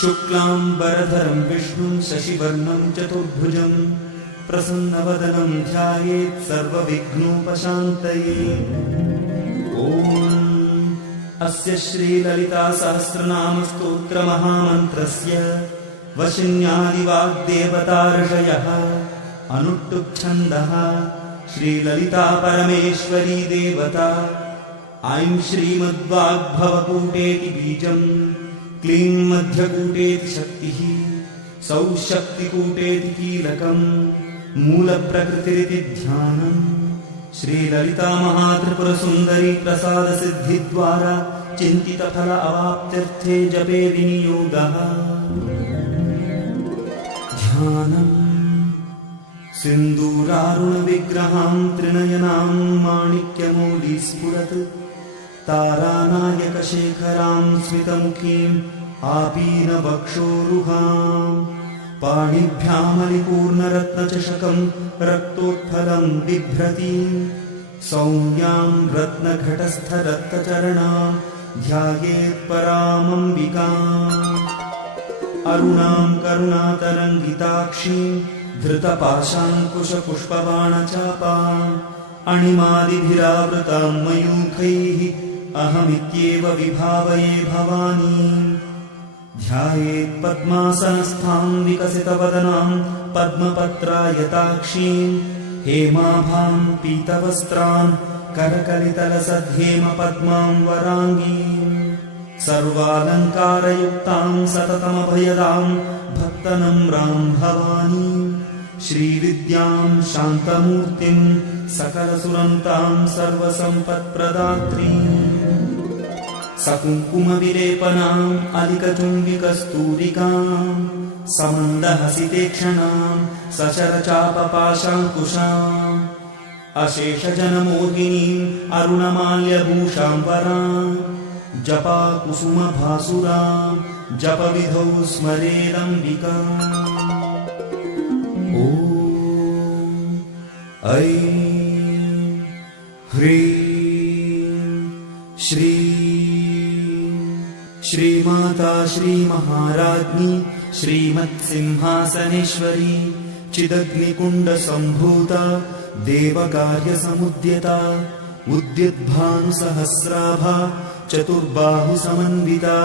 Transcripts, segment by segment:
शुक्लाम्बरधरं विष्णुं शशिवर्णं चतुर्भुजं प्रसन्नवदनं ध्यायेत् सर्वविघ्नोपशान्तये। ॐ अस्य श्रीललितासहस्रनामस्तोत्रमहामन्त्रस्य वशिन्यादिवाग्देवतार्षयः अनुट्टुप्छन्दः श्रीललिता परमेश्वरी देवता। ऐं श्रीमद्वाग्भवकूटेति बीजम्, क्लीं मध्यकूटेति शक्तिः, सौः शक्तिकूटेति कीलकम्, मूलप्रकृतिरिति ध्यानम्। श्रीललिता महात्रिपुरसुन्दरी प्रसादसिद्धिद्वारा चिन्तितफल अवाप्त्यर्थे जपे विनियोगः। ध्यानम् सिन्दूरारुणविग्रहां त्रिनयनां माणिक्यमौलिस्फुरत् तारानायकशेखरां स्मितमुखीम् आपीनवक्षोरुहाम् पाणिभ्यामलिपूर्णरत्नचषकं रक्तोत्फलं बिभ्रतीम् सौम्यां रत्नघटस्थरक्तचरणां ध्यायेत्परामम्बिकाम्। अरुणां करुणातरङ्गिताक्षीं धृतपाशाङ्कुशपुष्पबाणचापाम् अणिमादिभिरावृतां मयूखैः अहमित्येव विभावये भवानीम्। ध्यायेत् पद्मासनस्थां विकसितवदनां पद्मपत्रायताक्षीं हेमाभां पीतवस्त्रां करकलितलसद्धेमपद्मां वराङ्गीं सर्वालङ्कारयुक्तां सततमभयदां भक्तनम्रां भवानीं श्रीविद्यां शान्तमूर्तिं सकलसुरन्तां सर्वसम्पत्प्रदात्रीं सकुङ्कुमविलेपनाम् अलिकचुम्बिकस्तूरिकां समन्दहसितेक्षणां सचरचापपाशाङ्कुशाम् अशेषजनमोहिनीम् अरुणमाल्यभूषां वरां जपाकुसुमभासुरां जपविधौ स्मरेदम्बिकाम्। ॐ ऐं ह्रीं श्रीं श्रीमाता श्रीमहाराज्ञी श्रीमत्सिंहासनेश्वरी चिदग्निकुण्डसम्भूता देवकार्यसमुद्यता उद्युद्भानुसहस्राभा चतुर्बाहुसमन्विता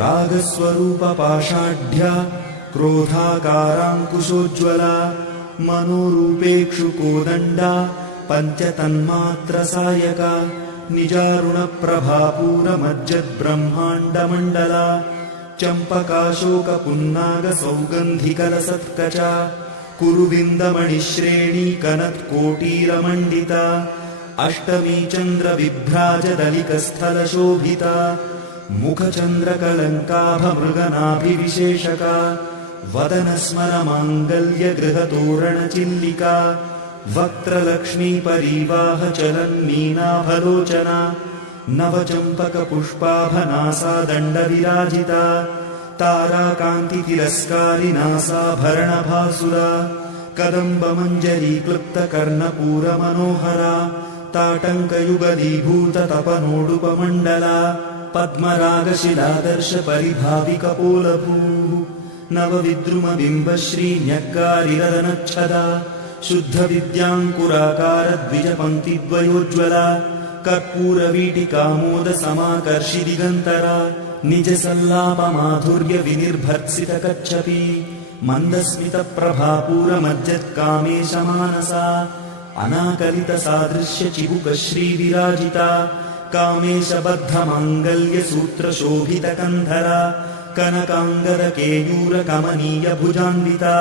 रागस्वरूपपाषाढ्या क्रोधाकाराङ्कुशोज्ज्वला मनोरूपेक्षुकोदण्डा पञ्चतन्मात्रसायका निजारुणप्रभापूरमज्जद्ब्रह्माण्डमण्डला चम्पकाशोकपुन्नागसौगन्धिकलसत्कचा कुरुविन्दमणिश्रेणी कनत्कोटीरमण्डिता अष्टमी चन्द्रविभ्राजदलिकस्थलशोभिता मुखचन्द्रकलङ्काभमृगनाभिविशेषका वदनस्मरमाङ्गल्यगृहतोरणचिल्लिका वक्त्रलक्ष्मीपरीवाहचलन्मीनाभलोचना नवचम्पकपुष्पाभनासादण्डविराजिता ताराकान्तितिरस्कारिनासाभरणभासुरा कदम्बमञ्जरीक्लृप्तकर्णपूरमनोहरा ताटङ्कयुगलीभूततपनोडुपमण्डला पद्मरागशिलादर्शपरिभाविकपोलभूः नवविद्रुमबिम्बश्रीन्यक्कारिरदनच्छदा शुद्धविद्याङ्कुराकारद्विजपङ्क्तिद्वयोज्ज्वला कर्पूरवीटिकामोदसमाकर्षिदिगन्तरा निजसल्लापमाधुर्यविनिर्भर्त्सितकच्छपी मन्दस्मितप्रभापूरमज्जत्कामेशमानसा अनाकलितसादृश्यचिबुकश्रीविराजिता कामेशबद्धमाङ्गल्यसूत्रशोभितकन्धरा कनकाङ्गदकेयूरकमनीयभुजान्विता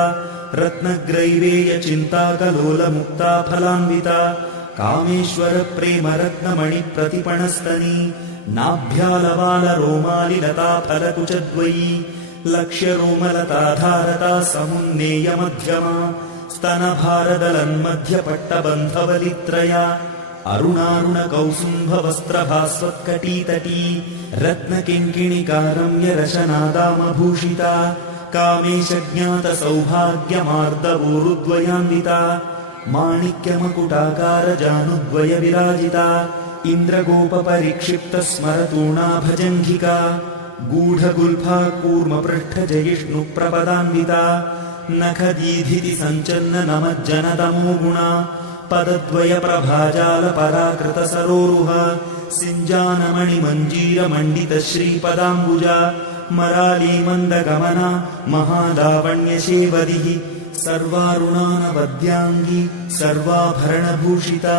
रत्नग्रैवेयचिन्ताकलोलमुक्ता फलान्विता कामेश्वरप्रेमरत्नमणिप्रतिपणस्तनी नाभ्यालवालरोमालिलता फलकुचद्वयी लक्ष्यरोमलताधारता समुन्नेयमध्यमा स्तनभारदलन्मध्यपट्टबन्धवलित्रया अरुणारुणकौसुम्भवस्त्रभास्वत्कटीतटी रत्नकिङ्किणिकारम्यरशनादामभूषिता कामेशज्ञातसौभाग्यमार्दवोरुद्वयान्विता माणिक्यमकुटाकारजानुद्वयविराजिता इन्द्रगोपपरिक्षिप्तस्मरतूणा भजङ्घिका गूढगुल्फा कूर्मपृष्ठजयिष्णुप्रपदान्विता नखदीधिति सञ्चन्न नमज्जनतमो गुणा पदद्वयप्रभाजालपराकृतसरोरुह सिञ्जानमणिमञ्जीरमण्डितश्रीपदाम्बुजा मरालीमन्दगमना महालावण्यशेवदिः सर्वारुणानवद्याङ्गी सर्वाभरणभूषिता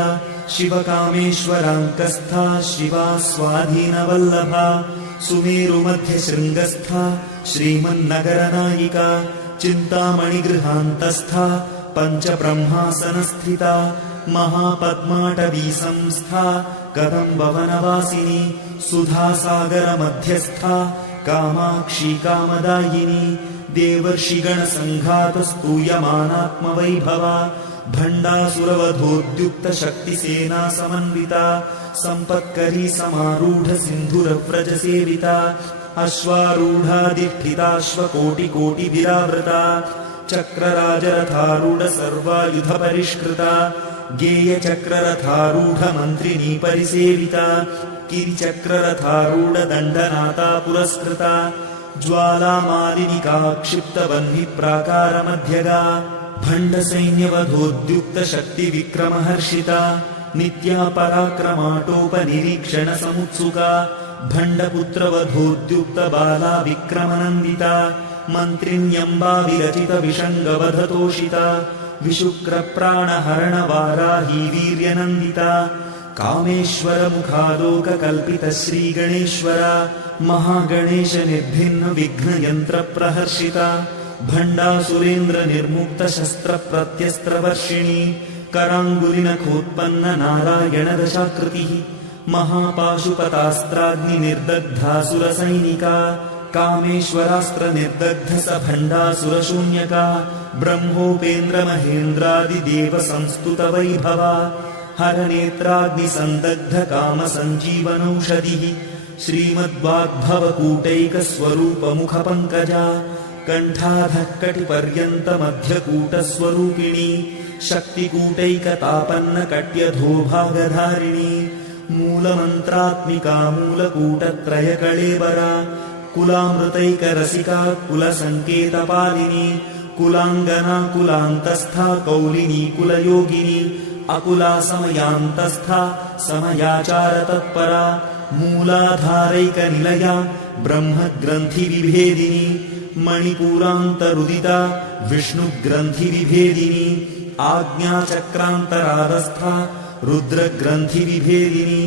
शिवकामेश्वराङ्कस्था शिवा स्वाधीनवल्लभा सुमेरुमध्यशृङ्गस्था श्रीमन्नगरनायिका चिन्तामणिगृहान्तस्था पञ्चब्रह्मासनस्थिता महापद्माटवी संस्था कदम्बवनवासिनी सुधासागरमध्यस्था कामाक्षी कामदायिनी देवर्षिगणसङ्घातस्तूयमानात्मवैभवा भण्डासुरवधोद्युक्तशक्तिसेना समन्विता सम्पत्करी समारूढ सिन्धुरव्रजसेविता अश्वारूढाधिष्ठिताश्वकोटिकोटिविरावृता चक्रराजरथारूढ सर्वायुधपरिष्कृता गेयचक्ररथारूढ मन्त्रिणी परिसेविता गिरिचक्ररथारूढ दण्डनाथा पुरस्कृता ज्वालामालिनिका क्षिप्तवह्निप्राकारमध्यगा भण्डसैन्यवधोद्युक्तशक्तिविक्रमहर्षिता नित्या पराक्रमाटोपनिरीक्षणसमुत्सुका भण्डपुत्रवधोद्युक्तबाला विक्रमनन्दिता मन्त्रिण्यम्बा विरचितविषङ्गवधतोषिता विशुक्रप्राणहरणवाराही वीर्यनन्दिता कामेश्वरमुखालोककल्पितश्रीगणेश्वरा महागणेशनिर्भिन्नविघ्नयन्त्रप्रहर्षिता भण्डासुरेन्द्रनिर्मुक्तशस्त्रप्रत्यस्त्रवर्षिणी कराङ्गुलिनखोत्पन्न नारायणदशाकृतिः महापाशुपतास्त्राग्निनिर्दग्धासुरसैनिका कामेश्वरास्त्रनिर्दग्ध स भण्डासुरशून्यका ब्रह्मोपेन्द्रमहेन्द्रादिदेवसंस्तुतवैभवा हरनेत्राग्निसन्दग्ध कामसञ्जीवनौषधिः श्रीमद्वाग्भवकूटैकस्वरूपमुखपङ्कजा कण्ठाधः कटिपर्यन्तमध्यकूटस्वरूपिणी शक्तिकूटैकतापन्नकट्यधोभागधारिणी मूलमन्त्रात्मिका मूलकूटत्रयकळेबरा कुलामृतैकरसिका कुलसङ्केतपालिनी कुलाङ्गना कुलान्तस्था कौलिनी कुलयोगिनी अकुला समयान्तस्था समयाचारतत्परा मूलाधारैकनिलया ब्रह्मग्रन्थिविभेदिनी मणिपूरान्तरुदिता विष्णुग्रन्थिविभेदिनी आज्ञाचक्रान्तरादस्था रुद्रग्रन्थिविभेदिनी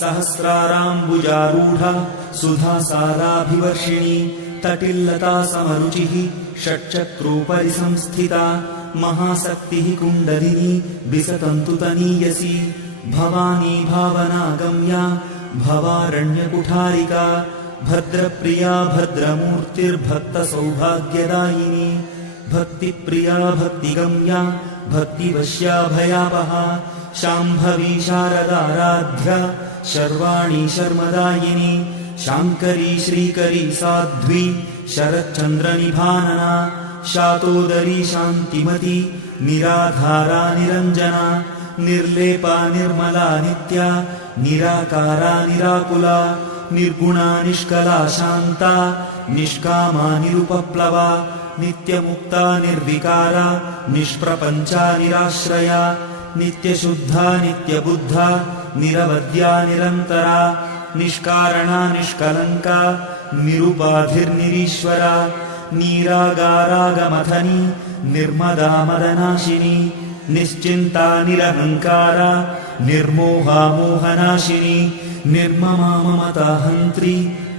सहस्राराम्बुजारूढा सुधासाराभिवर्षिणी तटिल्लता समरुचिः षट्चक्रोपरि संस्थिता महाशक्तिः कुण्डलिनी विसतन्तुतनीयसी भवानी भावनागम्या भवारण्यकुठारिका भद्रप्रिया भद्रमूर्तिर्भक्तसौभाग्यदायिनी भक्तिप्रिया भक्तिगम्या भक्तिवश्या भयावहा शाम्भवी शारदाराध्या शर्वाणी शर्मदायिनी शाङ्करी श्रीकरी साध्वी शरच्चन्द्रनिभानना शातोदरी शान्तिमती निराधारा निरञ्जना निर्लेपा निर्मला नित्या निराकारा निराकुला निर्गुणा निष्कला शान्ता निष्कामा निरुपप्लवा नित्यमुक्ता निर्विकारा निष्प्रपञ्चा निराश्रया नित्यशुद्धा नित्यबुद्धा निरवद्या निरन्तरा निष्कारणा निष्कलङ्का निरुपाधिर्निरीश्वरा नीरागारागमथनी निर्मदा मदनाशिनी निश्चिन्ता निरहङ्कारा निर्मोहा मोहनाशिनी निर्ममा ममताहन्त्री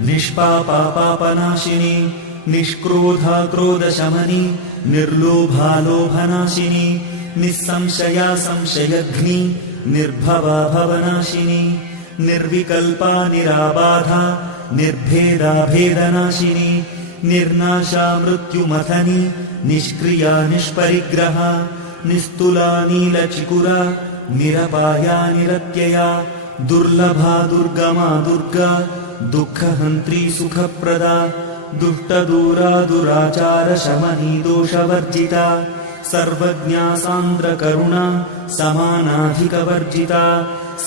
निष्पापा पापनाशिनी निष्क्रोधा क्रोधशमनी निर्लोभा लोभनाशिनी निस्संशया संशयघ्नी निर्भवा भवनाशिनी निर्विकल्पा निराबाधा निर्भेदा भेदनाशिनी निर्नाशा मृत्युमथनी निष्क्रिया निष्परिग्रहा निस्तुला नीलचिकुरा निरपाया निरत्यया दुर्लभा दुर्गमा दुर्गा दुःखहन्त्री सुखप्रदा दुष्टदूरा दुराचार शमनी दोषवर्जिता सर्वज्ञा सान्द्रकरुणा समानाधिकवर्जिता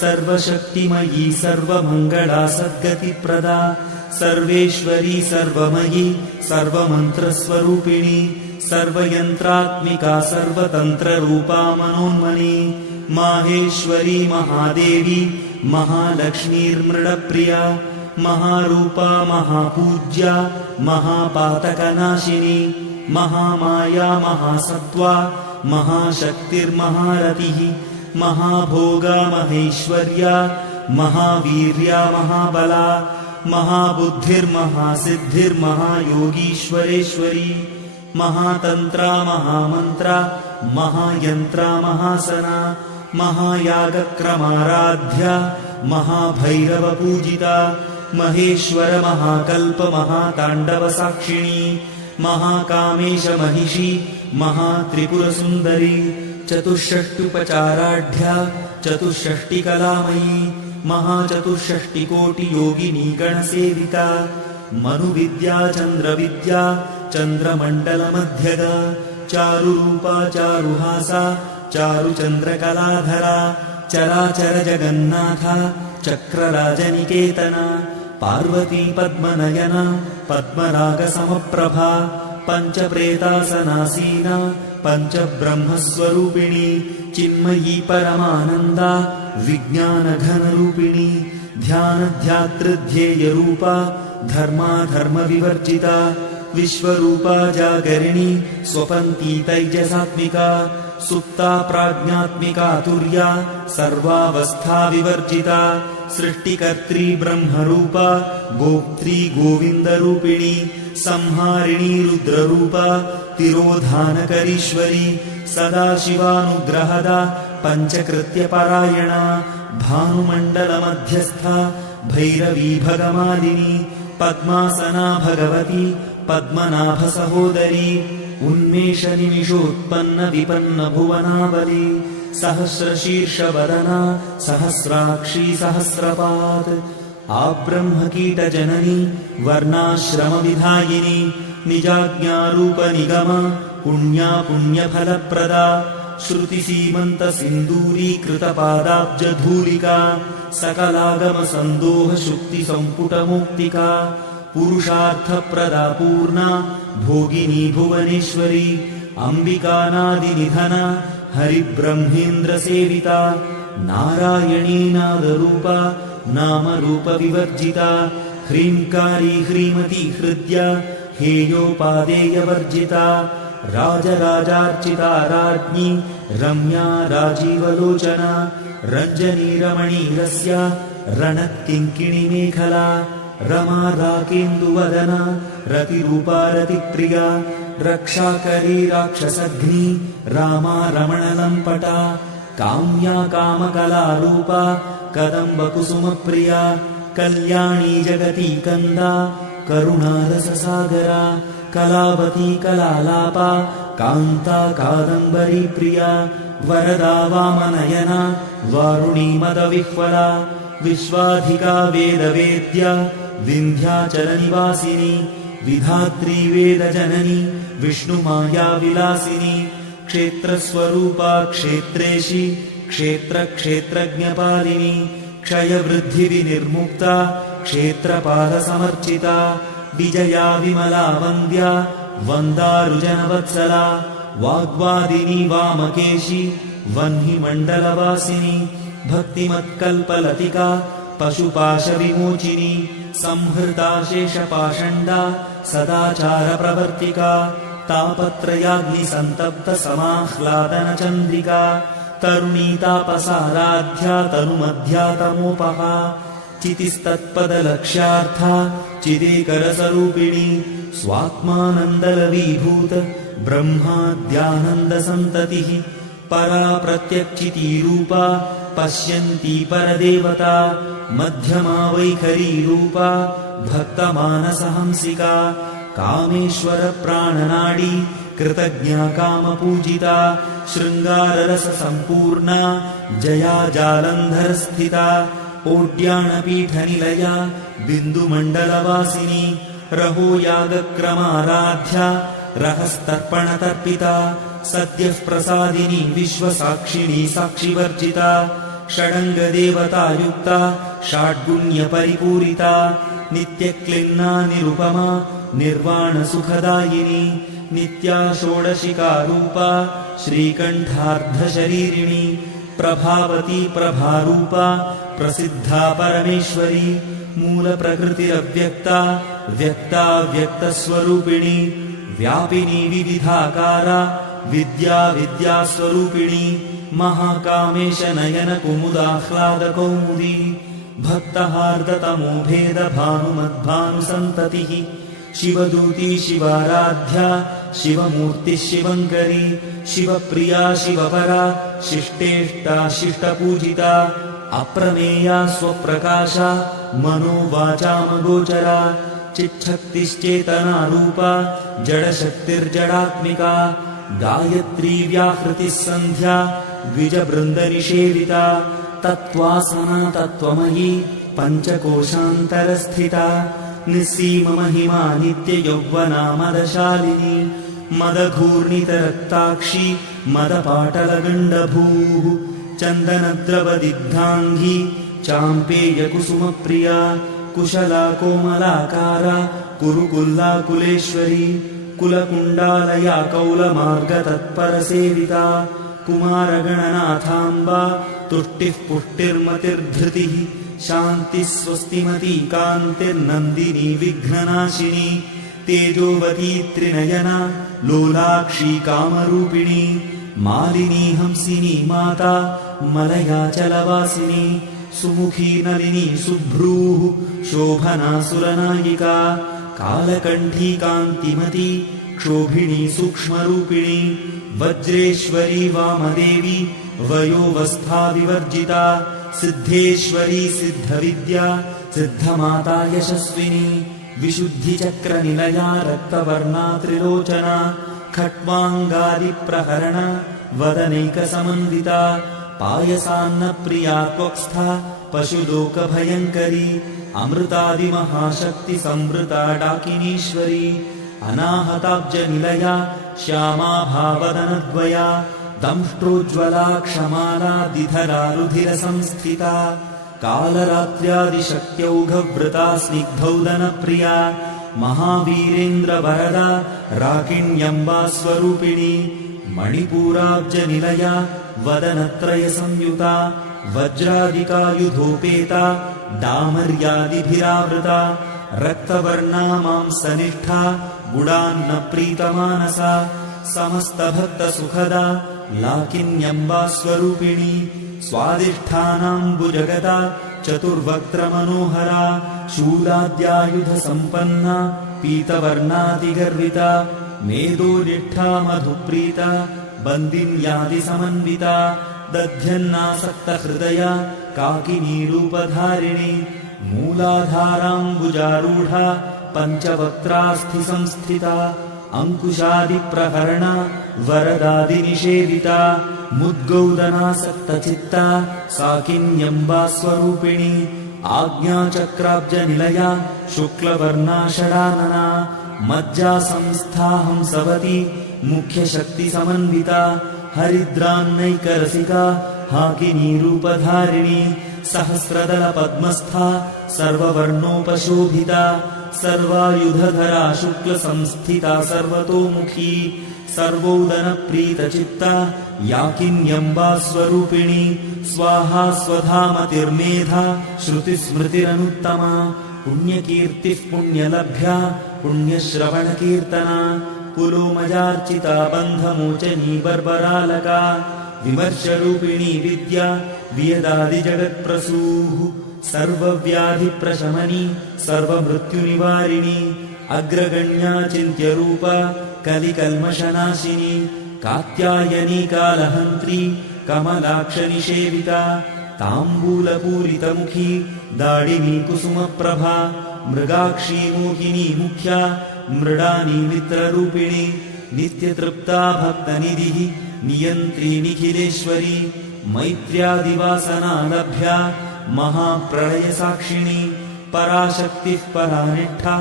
सर्वशक्तिमयी सर्वमङ्गला सद्गतिप्रदा सर्वेश्वरी सर्वमयी सर्वमन्त्रस्वरूपिणी सर्वयन्त्रात्मिका सर्वतन्त्ररूपा मनोन्मनी माहेश्वरी महादेवी महालक्ष्मीर्मृडप्रिया महारूपा महापूज्या महापातकनाशिनी महामाया महासत्त्वा महाशक्तिर्महारतिः महाभोगा महेश्वर्या महावीर्या महाबला महाबुद्धिर्महासिद्धिर्महायोगीश्वरेश्वरी महातन्त्रा महामन्त्रा महायन्त्रा महासना महायागक्रमाराध्या महाभैरवपूजिता महेश्वर महाकल्प महाताण्डवसाक्षिणी महाकामेश महिषी महात्रिपुरसुन्दरी चतुष्षष्ट्युपचाराढ्या चतुष्षष्टिकलामयी महाचतुष्षष्टिकोटियोगिनी गणसेविका मनुविद्या चन्द्रविद्या चन्द्रमण्डलमध्यगा चारुरूपा चारुहासा चारुचन्द्रकलाधरा चराचर जगन्नाथा चक्रराजनिकेतना पार्वती पद्मनयना पद्मरागसमप्रभा पञ्चप्रेतासनासीना पञ्चब्रह्मस्वरूपिणी चिन्मयी परमानन्दा विज्ञानघनरूपिणी ध्यानध्यातृध्येयरूपा धर्माधर्मविवर्जिता विश्वरूपा जागरिणी स्वपन्ती तैजसात्मिका सुप्ता प्राज्ञात्मिका तुर्या सर्वावस्था विवर्जिता सृष्टिकर्त्री ब्रह्मरूपा गोप्त्री गोविन्दरूपिणी संहारिणी रुद्ररूपा तिरोधानकरीश्वरी सदाशिवानुग्रहदा पञ्चकृत्यपरायणा भानुमण्डलमध्यस्था भैरवी भगमालिनी पद्मासना भगवती पद्मनाभसहोदरी उन्मेषनिमिषोत्पन्न विपन्न भुवनावली सहस्रशीर्षवदना सहस्राक्षी सहस्रपात् आब्रह्मकीटजननी वर्णाश्रमविधायिनी निजाज्ञारूपनिगमा पुण्या पुण्यफलप्रदा श्रुतिसीमन्तसिन्दूरीकृतपादाब्जधूलिका सकलागमसन्दोहशुक्तिसम्पुटमुक्तिका पुरुषार्थप्रदा पूर्णा भोगिनी भुवनेश्वरी अम्बिकानादिनिधना हरिब्रह्मेन्द्रसेविता नारायणी नादरूपा नामरूपविवर्जिता ह्रीङ्कारी ह्रीमती हृद्या हेयोपादेयवर्जिता राजराजार्चिता राज्ञी रम्या राजीवलोचना रञ्जनी रमणीरस्या रणत्किङ्किणीमेखला रमा राकेन्दुवदना रतिरूपा रतिप्रिया रक्षाकरी राक्षसघ्नी रामा रमणलम्पटा काम्या कामकलारूपा कदम्बकुसुमप्रिया कल्याणी जगती कन्दा करुणारससागरा कलावती कलालापा कान्ता कादम्बरी प्रिया वरदा वामनयना वारुणी मदविह्वला विश्वाधिका वेदवेद्या विन्ध्याचलनिवासिनी विधात्री वेदजननी विष्णुमाया विलासिनी क्षेत्रस्वरूपा क्षेत्रेशी क्षेत्रक्षेत्रज्ञपालिनी क्षयवृद्धिविनिर्मुक्ता क्षेत्रपादसमर्चिता विजया विमला वन्द्या वन्दारुजनवत्सला वाग्वादिनी वामकेशी वह्निमण्डलवासिनी भक्तिमत्कल्पलतिका पशुपाशविमोचिनी संहृता शेषपाषण्डा सदाचारप्रवर्तिका तापत्रयाग्निसन्तप्तसमाह्लादनचन्द्रिका तरुणीतापसाराध्या तनुमध्यातमोपहा चितिस्तत्पदलक्ष्यार्था चिदेकरसरूपिणी स्वात्मानन्दलवीभूत ब्रह्माद्यानन्दसन्ततिः परा प्रत्यक्षितीरूपा पश्यन्ती परदेवता मध्यमा वैखरीरूपा भक्तमानसहंसिका कामेश्वरप्राणनाडी कृतज्ञा कामपूजिता शृङ्गाररससम्पूर्णा जया जालन्धरस्थिता ओड्याणपीठनिलया बिन्दुमण्डलवासिनी रहो यागक्रमाराध्या रहस्तर्पणतर्पिता सद्यः प्रसादिनी विश्वसाक्षिणी साक्षिवर्जिता षडङ्गदेवतायुक्ता षड्गुण्यपरिपूरिता नित्यक्लिन्ना निरुपमा निर्वाणसुखदायिनी नित्या षोडशिकारूपा श्रीकण्ठार्धशरीरिणी प्रभावती प्रभारूपा प्रसिद्धा परमेश्वरी मूलप्रकृतिरव्यक्ता व्यक्ता व्यक्तस्वरूपिणी व्यापिनी विविधाकारा विद्या विद्यास्वरूपिणी महाकामेश नयन कुमुदाह्लादकौमुदी भक्तहार्दतमो भेद भानुमद्भानुसन्ततिः शिवदूती शिवाराध्या शिवमूर्तिः शिवङ्करी शिवप्रिया शिवपरा शिष्टेष्टा शिष्टपूजिता अप्रमेया स्वप्रकाशा मनोवाचामगोचरा चिच्छक्तिश्चेतनारूपा जडशक्तिर्जडात्मिका गायत्री व्याहृतिः सन्ध्या द्विजबृन्दनिषेविता तत्त्वासना तत्त्वमयी पञ्चकोशान्तरस्थिता निस्सीममहिमा नित्ययौवना मदशालिनी मदघूर्णितरक्ताक्षी मदपाटलगण्डभूः चन्दनद्रवदिग्धाङ्गी चाम्पेयकुसुमप्रिया कुशला कोमलाकारा कुरुकुल्लाकुलेश्वरी कुलकुण्डालया कौलमार्गतत्परसेविता कुमारगणनाथाम्बा तुष्टिः पुष्टिर्मतिर्धृतिः शान्तिः स्वस्तिमती कान्तिर्नन्दिनी विघ्ननाशिनी तेजोवती त्रिनयना लोलाक्षी कामरूपिणी मालिनी हंसिनी माता मलयाचलवासिनी सुमुखी नलिनी सुभ्रूः शोभना सुरनायिका कालकण्ठी कान्तिमती क्षोभिणी सूक्ष्मरूपिणी वज्रेश्वरी वामदेवी वयोवस्था विवर्जिता सिद्धेश्वरी सिद्धविद्या सिद्धमाता यशस्विनी विशुद्धिचक्रनिलया रक्तवर्णा त्रिलोचना खट्वाङ्गादिप्रहरण वदनैकसमन्विता पायसान्नप्रिया त्वक्स्था पशुलोकभयङ्करी अमृतादिमहाशक्तिसंवृता डाकिनीश्वरी अनाहताब्जनिलया श्यामा भावदनद्वया दंष्ट्रोज्ज्वला क्षमाला दिधरा रुधिरसंस्थिता कालरात्र्यादिशक्त्यौघवृता स्निग्धौदनप्रिया महावीरेन्द्रवरदा राकिण्यम्बा स्वरूपिणी मणिपूराब्जनिलया वदनत्रयसंयुता वज्रादिकायुधोपेता डामर्यादिभिरावृता रक्तवर्णा मांसनिष्ठा गुडान्नप्रीतमानसा समस्तभक्तसुखदा लाकिन्यम्बा स्वरूपिणी स्वादिष्ठानाम्बुजगता चतुर्वक्त्रमनोहरा शूलाद्यायुधसम्पन्ना पीतवर्णादिगर्विता मेदोनिष्ठा मधुप्रीता बन्दिन्यादिसमन्विता दध्यन्नासक्तहृदया काकिनीरूपधारिणी मूलाधाराम्बुजारूढा पञ्चवक्त्रास्थिसंस्थिता अङ्कुशादिप्रहरणा वरदादिनिषेविता मुद्गौदनासक्तचित्ता साकिन्यम्बा स्वरूपिणी आज्ञाचक्राब्जनिलया शुक्लवर्णा षडानना मज्जासंस्था हंसवती मुख्यशक्तिसमन्विता हरिद्रान्नैकरसिका हाकिनीरूपधारिणी सहस्रदलपद्मस्था सर्ववर्णोपशोभिता सर्वायुधधरा शुक्लसंस्थिता सर्वतोमुखी सर्वोदनप्रीतचित्ता याकिन्यम्बा स्वरूपिणी स्वाहा स्वधामतिर्मेधा श्रुतिस्मृतिरनुत्तमा पुण्यकीर्तिः पुण्यलभ्या पुण्यश्रवणकीर्तना पुलोमजार्चिता बन्धमोचनी बर्बरालका विमर्शरूपिणी विद्या वियदादिजगत्प्रसूः सर्वव्याधिप्रशमनी सर्वमृत्युनिवारिणी अग्रगण्या चिन्त्यरूपा कलिकल्मषनाशिनी कात्यायनी कालहन्त्री कमलाक्षनिषेविता ताम्बूलपूरितमुखी दाडिनी कुसुमप्रभा मृगाक्षी मोहिनी मुख्या मृडानी मित्ररूपिणी नित्यतृप्ता भक्तनिधिः नियन्त्री निखिलेश्वरी मैत्र्यादिवासना लभ्या महाप्रलयसाक्षिणी पराशक्तिः परानिष्ठा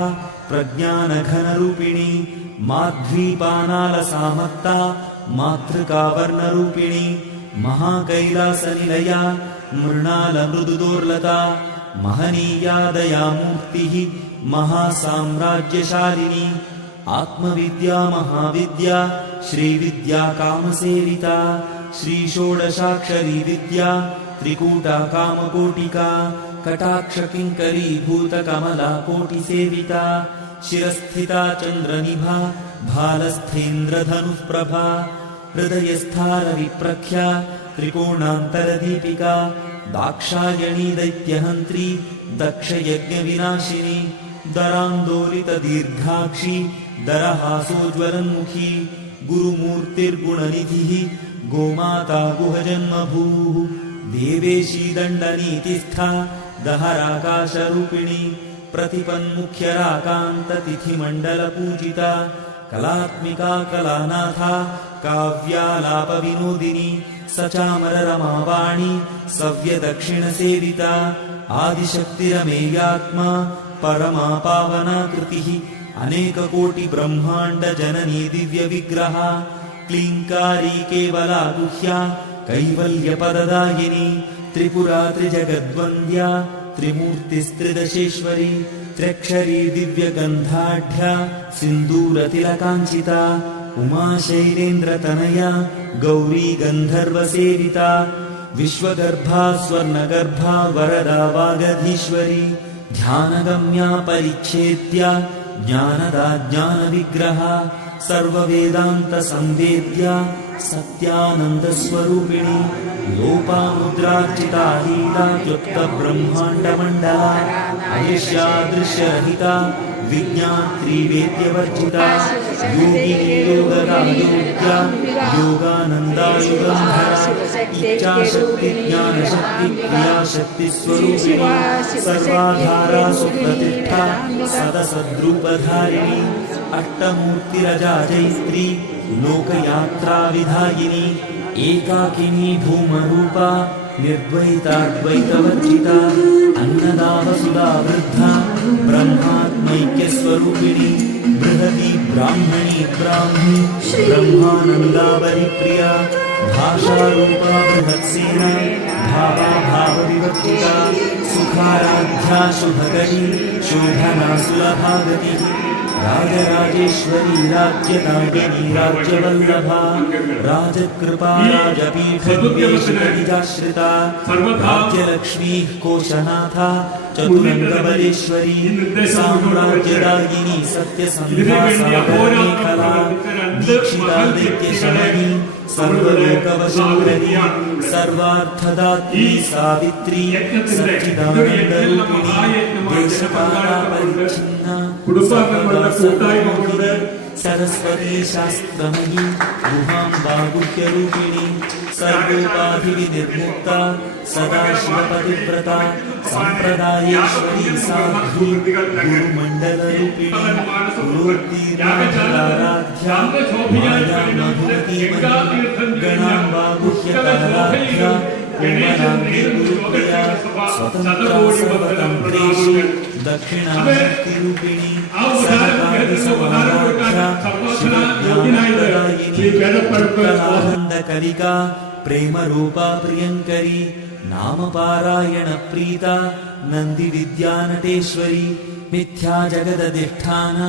प्रज्ञानघनरूपिणी माध्वीपानालसामत्ता मातृकावर्णरूपिणी महाकैलासनिलया मृणालमृदुदोर्लता महनीया दयामूर्तिः महासाम्राज्यशालिनी आत्मविद्या महाविद्या श्रीविद्या कामसेविता श्रीषोडशाक्षरी विद्या त्रिकूटा कामकोटिका कटाक्षकिङ्करी भूतकमला कोटिसेविता शिरस्थिता चन्द्रनिभा भालस्थेन्द्रधनुःप्रभा हृदयस्था रविप्रख्या त्रिकोणान्तरदीपिका दाक्षायणी दैत्यहन्त्री दक्षयज्ञविनाशिनी दरान्दोलितदीर्घाक्षी दरहासोज्ज्वलन्मुखी गुरुमूर्तिर्गुणनिधिः गोमाता गुहजन्मभूः देवेशी दण्डनीतिस्था दहराकाशरूपिणी प्रतिपन्मुख्यराकान्ततिथिमण्डलपूजिता कलात्मिका कलानाथा काव्यालापविनोदिनी सचामररमावाणी सव्यदक्षिणसेविता आदिशक्तिरमेयात्मा परमा पावना कृतिः अनेककोटिब्रह्माण्डजननी दिव्यविग्रहा क्लीङ्कारी केवला गुह्या कैवल्यपददायिनी त्रिपुरा त्रिजगद्वन्द्या त्रिमूर्तिस्त्रिदशेश्वरी त्र्यक्षरी दिव्यगन्धाढ्या सिन्दूरतिलकाञ्चिता उमाशैलेन्द्रतनया गौरी गन्धर्वसेविता विश्वगर्भा स्वर्णगर्भा वरदा वागधीश्वरी ध्यानगम्या परिच्छेद्या ज्ञानदा ज्ञानविग्रहा सर्ववेदान्तसंवेद्या सत्यानन्दस्वरूपिणी लोपामुद्रार्चिता हीता क्लुप्तब्रह्माण्डमण्डला अदृश्यादृश्यरहिता विज्ञात्रीवेद्यवर्जिता योगिनी योगदा योग्या योगानन्दायुगन्धरा इच्छाशक्ति क्रियाशक्तिस्वरूपिणी सर्वाधारा सुप्रतिष्ठा सदसद्रूपधारिणी अष्टमूर्तिरजा जैत्री लोकयात्राविधायिनी एकाकिनी भूमरूपा निर्द्वैताद्वैतवर्जिता अन्नदा वसुधा वृद्धा ब्रह्मात्मैक्यस्वरूपिणी बृहती ब्राह्मणी ब्राह्मी ब्रह्मानन्दावरिप्रिया भाषारूपा बृहत्सेना भावा भावविवर्जिता सुखाराध्या शुभकरी शोभना सुलभागतिः राजराजेश्वरी राज्यदायिनी राज्यवल्लभा राजकृपा राजपीठनिवेशितनिजाश्रिता राज्यलक्ष्मीः कोशनाथा चतुरङ्गबलेश्वरी साम्राज्यदायिनी सत्यसन्ध्या सागरमेखला दीक्षिता दैत्यशमनी सर्वलोकवशङ्करी सर्वार्थदात्री सावित्री सच्चिदानन्दरूपिणी देशकालापरिच्छिन्ना सरस्वती शास्त्रमयी गुहाम्बा गुह्यरूपिणी सर्वोपाधिविनिर्मुक्ता सदाशिवपतिव्रता सम्प्रदायेश्वरी साध्वी गुरुमण्डलरूपिणी गुरोत्तीर्णाराध्या माया मधुमतीमयी गणाम्बा गुह्यकराध्या कोमलाङ्गी गुरुप्रिया स्वतन्त्रा सर्वतन्त्रेषु दक्षिणामूर्तिरूपिणी सहकारिसमाराध्या शिवज्ञानप्रदायिनी कलानन्दकलिका प्रेमरूपा प्रियङ्करी नामपारायणप्रीता नन्दिविद्यानटेश्वरी मिथ्या जगदधिष्ठाना